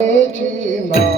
Thank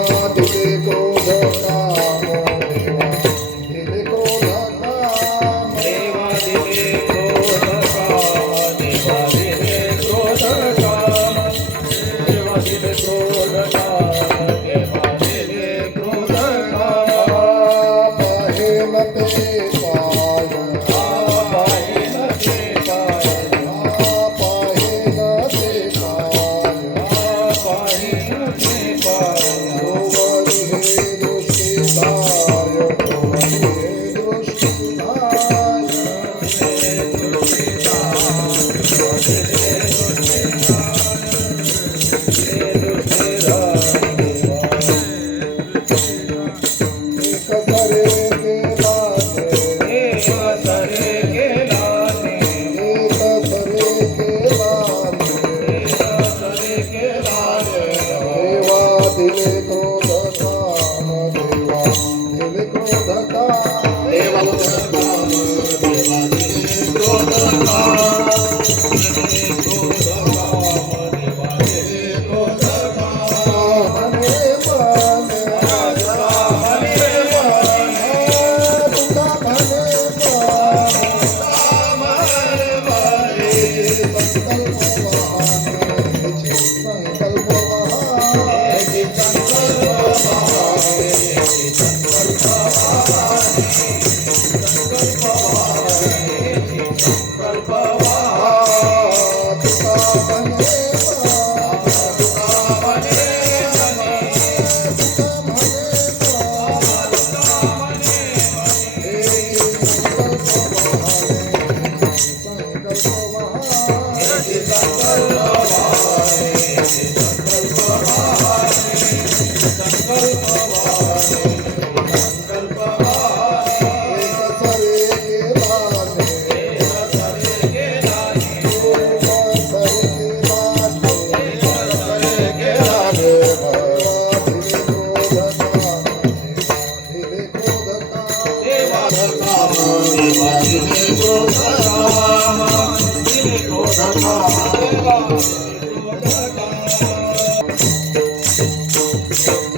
દેવા ¡Gracias!